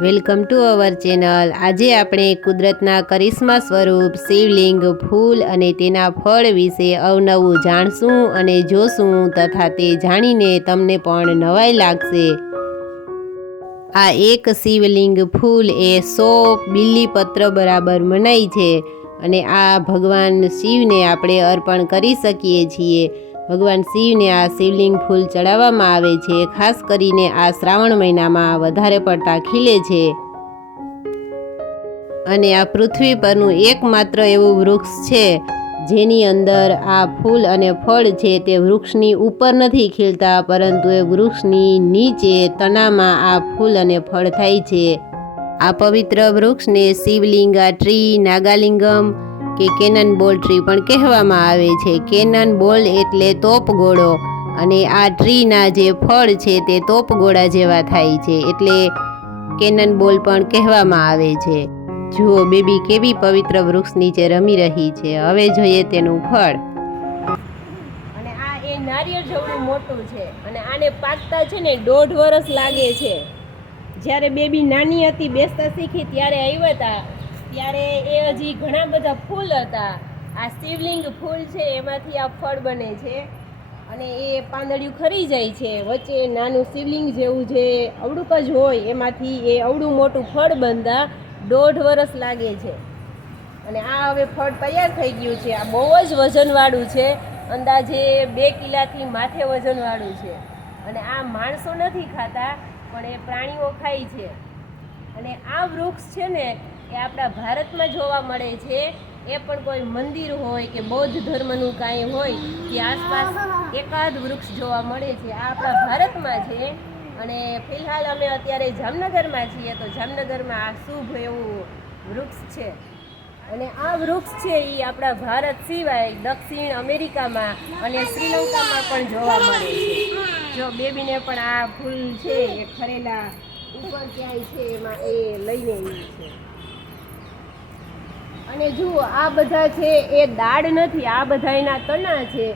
Welcome to our channel. આજે આપણે કુદરતના કરિશ્મા સ્વરૂપ શિવલિંગ, ફૂલ અને તેના ફળ વિશે અવનવું જાણશું અને જોશું તથા તે જાણીને તમને પણ નવાઈ લાગશે। આ એક શિવલિંગ ફૂલ એ 100 બીલીપત્ર બરાબર મનાય છે અને આ ભગવાન શિવને આપણે અર્પણ કરી શકીએ છીએ। ભગવાન શિવને આ શિવલિંગ ફૂલ ચડાવવામાં આવે છે। ખાસ કરીને આ શ્રાવણ મહિનામાં વધારે પડતા ખીલે છે અને આ પૃથ્વી પરનું એકમાત્ર એવું વૃક્ષ છે જેની અંદર આ ફૂલ અને ફળ છે તે વૃક્ષની ઉપર નથી ખીલતા, પરંતુ એ વૃક્ષની નીચે તનામાં આ ફૂલ અને ફળ થાય છે। આ પવિત્ર વૃક્ષને શિવલિંગા ટ્રી, નાગાલિંગમ કે કેનન બોલ ટ્રી પણ કહેવામાં આવે છે। કેનન બોલ એટલે તોપગોળો અને આ ટ્રીના જે ફળ છે તે તોપગોળા જેવા થાય છે, એટલે કેનન બોલ પણ કહેવામાં આવે છે। જુઓ બેબી કેવી પવિત્ર વૃક્ષ નીચે રમી રહી છે। હવે જોઈએ તેનું ફળ। અને આ એ નારિયેળ જેવડું મોટું છે અને આને પાકતા છે ને 1.5 વર્ષ લાગે છે। જ્યારે બેબી નાની હતી, બેસતા શીખી ત્યારે આવ્યા હતા, ત્યારે એ હજી ઘણા બધા ફૂલ હતા। આ શિવલિંગ ફૂલ છે એમાંથી આ ફળ બને છે અને એ પાંદડિયું ખરી જાય છે। વચ્ચે નાનું શિવલિંગ જેવું જે અવળુક જ હોય એમાંથી એ અવળું મોટું ફળ બનતા 1.5 વર્ષ લાગે છે અને આ હવે ફળ તૈયાર થઈ ગયું છે। આ બહુ જ વજનવાળું છે, અંદાજે 2 કિલાથી માથે વજનવાળું છે અને આ માણસો નથી ખાતા પણ એ પ્રાણીઓ ખાય છે। અને આ વૃક્ષ છે ને એ આપણા ભારતમાં જોવા મળે છે। એ પણ કોઈ મંદિર હોય કે બૌદ્ધ ધર્મનું કાંઈ હોય કે આસપાસ એકાદ વૃક્ષ જોવા મળે છે। આ આપણા ભારતમાં છે અને ફિલહાલ અમે અત્યારે જામનગરમાં છીએ, તો જામનગરમાં આ શુભ એવું વૃક્ષ છે અને આ વૃક્ષ છે એ આપણા ભારત સિવાય દક્ષિણ અમેરિકામાં અને શ્રીલંકામાં પણ જોવા મળે છે। જો બેબીને પણ આ ફૂલ છે એ ખરેલા ઉપર ક્યાંય છે એમાં એ લઈને આવી છે। અને જુઓ આ બધા છે એ દાળ નથી, આ બધા એના તના છે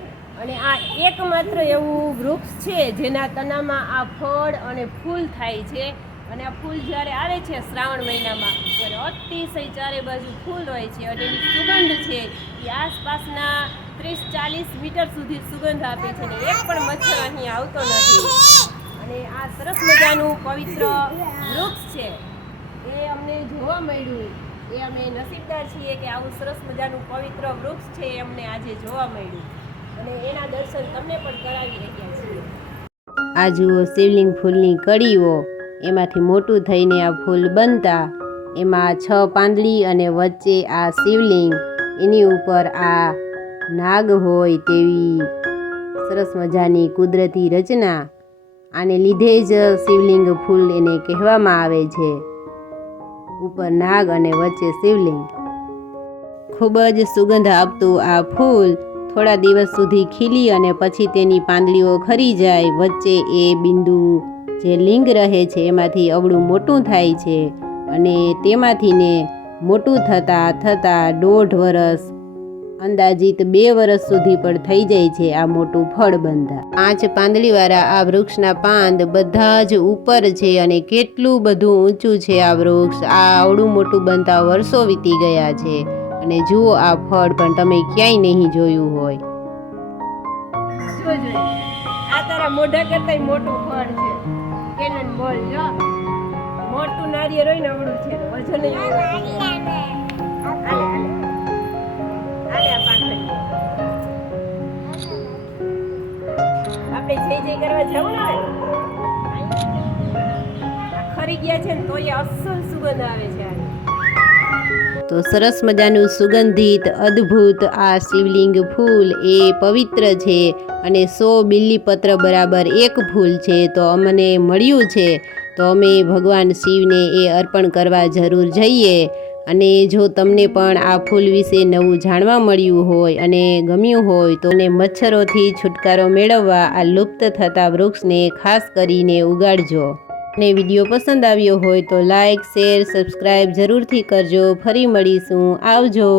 અને આ એકમાત્ર એવું વૃક્ષ છે જેના તનામાં આ ફળ અને ફૂલ થાય છે। અને આ ફૂલ જ્યારે આવે છે શ્રાવણ મહિનામાં ત્યારે અતિશય ચારે બાજુ ફૂલ હોય છે અને એની સુગંધ છે એ આસપાસના 30-40 મીટર સુધી સુગંધ આપે છે અને એક પણ મચ્છર અહીં આવતો નથી। અને આ સરસ મજાનું પવિત્ર વૃક્ષ છે એ અમને જોવા મળ્યું, એ અમે નસીબદાર છીએ કે આવું સરસ મજાનું પવિત્ર વૃક્ષ છે એ અમને આજે જોવા મળ્યું અને એના દર્શન તમને પણ કરાવી રહ્યા છીએ। આ જુઓ શિવલિંગ ફૂલની કળીઓ, એમાંથી મોટું થઈને આ ફૂલ બનતા, એમાં 6 પાંદડી અને વચ્ચે આ શિવલિંગ, એની ઉપર આ નાગ હોય તેવી સરસ મજાની કુદરતી રચના। આને લીધે જ શિવલિંગ ફૂલ એને કહેવામાં આવે છે। ઉપર નાગ અને વચ્ચે શિવલિંગ। ખૂબ જ સુગંધ આપતું આ ફૂલ થોડા દિવસ સુધી ખીલી અને પછી તેની પાંદડીઓ ખરી જાય, વચ્ચે એ બિંદુ જે લિંગ રહે છે એમાંથી અવળું મોટું થાય છે અને તેમાંથી ને મોટું થતાં 1.5 વર્ષ, અંદાજિત 2 વર્ષ સુધી પણ થઈ જાય છે આ મોટું ફળ બનતા। 5 પાંદડીવાળા આ વૃક્ષના પાંદ બધા જ ઉપર છે અને કેટલું બધું ઊંચું છે આ વૃક્ષ। આ આવડું મોટું બનતા વર્ષો વીતી ગયા છે અને જુઓ આ ફળ પણ તમે ક્યાંય નહીં જોયું હોય। જોજો આ તારા મોઢા કરતાંય મોટું ફળ છે, કેનન બોલ। જો મોટું નારિયેળ હોય ને અવળું છે, વજન આપણે જય કરવા જવું ને ખરી ગયા છે ને તો એ અસલ સુગંધ આવે છે। તો સરસ મજાનું સુગંધિત અદ્ભુત આ શિવલિંગ ફૂલ એ પવિત્ર છે અને 100 બીલીપત્ર બરાબર એક ફૂલ છે। તો અમને મળ્યું છે તો અમે ભગવાન શિવને એ અર્પણ કરવા જરૂર જઈએ। અને જો તમને પણ આ ફૂલ વિશે નવું જાણવા મળ્યું હોય અને ગમ્યું હોય તો મચ્છરોથી છુટકારો મેળવવા આ લુપ્ત થતા વૃક્ષને ખાસ કરીને ઉગાડજો। અને વિડીયો પસંદ આવ્યો હોય તો લાઈક, શેર, સબસ્ક્રાઈબ જરૂરથી કરજો। ફરી મળીશું, આવજો।